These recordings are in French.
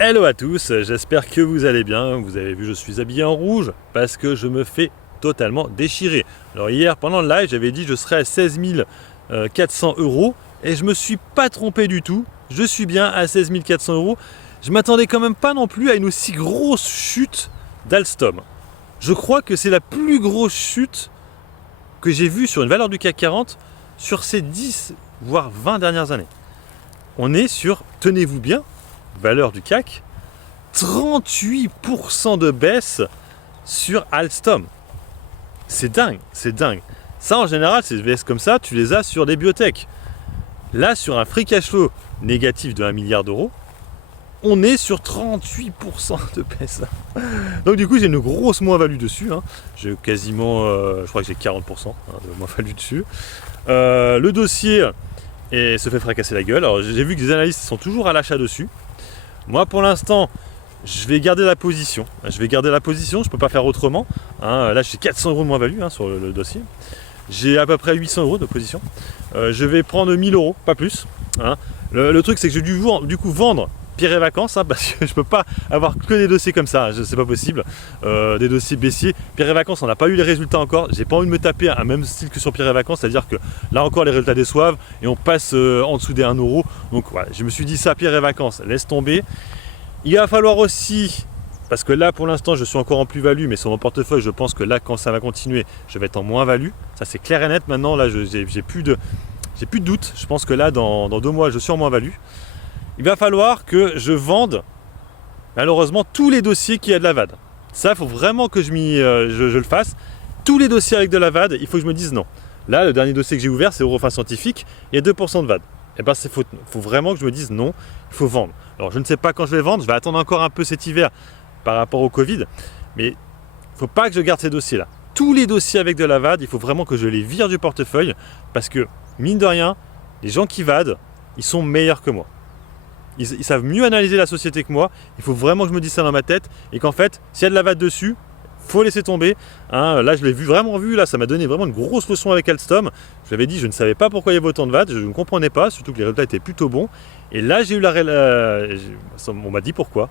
Hello à tous, j'espère que vous allez bien. Vous avez vu, je suis habillé en rouge parce que je me fais totalement déchirer. Alors hier, pendant le live, j'avais dit que je serais à 16 400 € et je me suis pas trompé du tout. Je suis bien à 16 400 €. Je m'attendais quand même pas non plus à une aussi grosse chute d'Alstom. Je crois que c'est la plus grosse chute que j'ai vue sur une valeur du CAC 40 sur ces 10 voire 20 dernières années. On est sur, tenez-vous bien, valeur du CAC, 38% de baisse sur Alstom. C'est dingue, c'est dingue. Ça, en général, ces baisses comme ça, tu les as sur des biotech. Là, sur un free cash flow négatif de 1 milliard d'euros, on est sur 38% de baisse. Donc du coup, j'ai une grosse moins-value dessus. J'ai quasiment, je crois que j'ai 40% de moins-value dessus. Le dossier se fait fracasser la gueule. Alors j'ai vu que les analystes sont toujours à l'achat dessus. Moi, pour l'instant, je vais garder la position. Je ne peux pas faire autrement. Là, j'ai 400 € de moins-value sur le dossier. J'ai à peu près 800 € de position. Je vais prendre 1000 €, pas plus. Le truc, c'est que j'ai dû du coup vendre Pierre et Vacances, parce que je ne peux pas avoir que des dossiers comme ça. C'est pas possible. Des dossiers baissiers. Pierre et Vacances, on n'a pas eu les résultats encore. J'ai pas envie de me taper un même style que sur Pierre et Vacances, c'est-à-dire que là encore, les résultats déçoivent et on passe en dessous des 1 €. Donc voilà, je me suis dit ça, Pierre et Vacances, laisse tomber. Il va falloir aussi, parce que là pour l'instant je suis encore en plus-value, mais sur mon portefeuille je pense que là quand ça va continuer, je vais être en moins-value. Ça c'est clair et net maintenant, là j'ai plus de doute. Je pense que là dans 2 mois je suis en moins-value. Il va falloir que je vende malheureusement tous les dossiers qui a de la VAD. Ça il faut vraiment que je le fasse. Tous les dossiers avec de la VAD, il faut que je me dise non. Là le dernier dossier que j'ai ouvert c'est Eurofin Scientifique, il y a 2% de VAD. Et ben c'est faut vraiment que je me dise non, il faut vendre. Alors je ne sais pas quand je vais vendre, je vais attendre encore un peu cet hiver par rapport au Covid, mais il ne faut pas que je garde ces dossiers-là. Tous les dossiers avec de la VAD, il faut vraiment que je les vire du portefeuille, parce que mine de rien, les gens qui VAD, ils sont meilleurs que moi. Ils savent mieux analyser la société que moi, il faut vraiment que je me dise ça dans ma tête, et qu'en fait, s'il y a de la VAD dessus, faut laisser tomber. Là je l'ai vraiment vu, là ça m'a donné vraiment une grosse leçon avec Alstom. Je l'avais dit, je ne savais pas pourquoi il y avait autant de VAD, je ne comprenais pas, surtout que les résultats étaient plutôt bons. Et là j'ai eu on m'a dit pourquoi.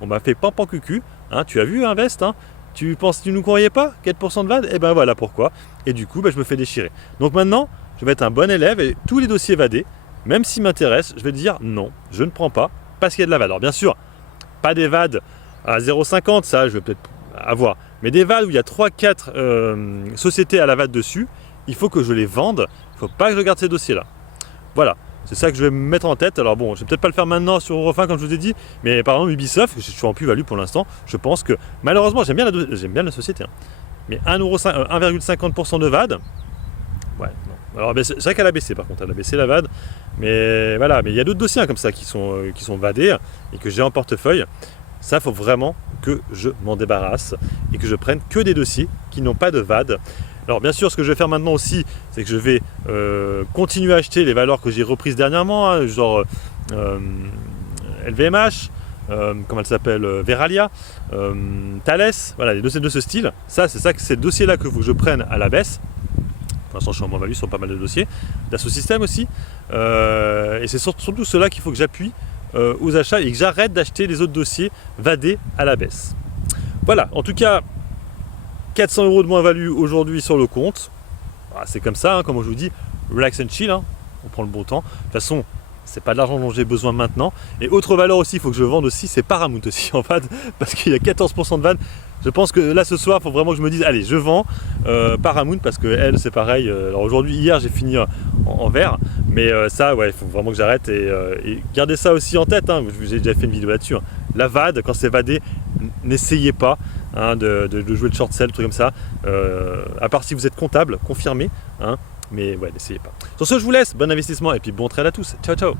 On m'a fait pampan cucu. Tu as vu Invest, tu nous croyais pas 4% de VAD, et ben voilà pourquoi. Et du coup je me fais déchirer. Donc maintenant je vais être un bon élève et tous les dossiers VAD, même s'ils m'intéressent, je vais dire non, je ne prends pas parce qu'il y a de la VAD. Alors bien sûr, pas des VAD à 0,50, ça je vais peut-être avoir. Mais des VAD où il y a 3-4 sociétés à la VAD dessus, il faut que je les vende. Il ne faut pas que je garde ces dossiers-là. Voilà, c'est ça que je vais me mettre en tête. Alors bon, je vais peut-être pas le faire maintenant sur Eurofin comme je vous ai dit, mais par exemple Ubisoft, je suis en plus-value pour l'instant. Je pense que malheureusement, j'aime bien la société. Mais 1,50% de VAD, ouais, non. Alors c'est vrai qu'elle a baissé par contre, elle a baissé la VAD. Mais voilà, mais il y a d'autres dossiers comme ça qui sont VADés et que j'ai en portefeuille. Ça, il faut vraiment que je m'en débarrasse et que je prenne que des dossiers qui n'ont pas de VAD. Alors bien sûr, ce que je vais faire maintenant aussi, c'est que je vais continuer à acheter les valeurs que j'ai reprises dernièrement, genre LVMH, comment elle s'appelle, Veralia, Thales, voilà, les dossiers de ce style. C'est ces dossiers-là que je prenne à la baisse. Pour l'instant, je suis en moins-value sur pas mal de dossiers. Dassault Systèmes aussi. Et c'est surtout ceux-là qu'il faut que j'appuie aux achats et que j'arrête d'acheter les autres dossiers vadés à la baisse. Voilà, en tout cas 400 € de moins-value aujourd'hui sur le compte. C'est comme ça, comme je vous dis, relax and chill, on prend le bon temps. De toute façon, c'est pas de l'argent dont j'ai besoin maintenant. Et autre valeur aussi, il faut que je vende aussi, c'est Paramount aussi en VAD, parce qu'il y a 14% de VAD. Je pense que là ce soir, il faut vraiment que je me dise, allez, je vends Paramount, parce que elle, c'est pareil. Alors aujourd'hui, hier, j'ai fini en vert, mais ça, ouais, il faut vraiment que j'arrête et gardez ça aussi en tête. J'ai déjà fait une vidéo là-dessus. La VAD, quand c'est vadé, n'essayez pas de jouer le short sell, truc comme ça. À part si vous êtes comptable, confirmé. Mais ouais, n'essayez pas. Sur ce, je vous laisse. Bon investissement et puis bon trade à tous. Ciao, ciao.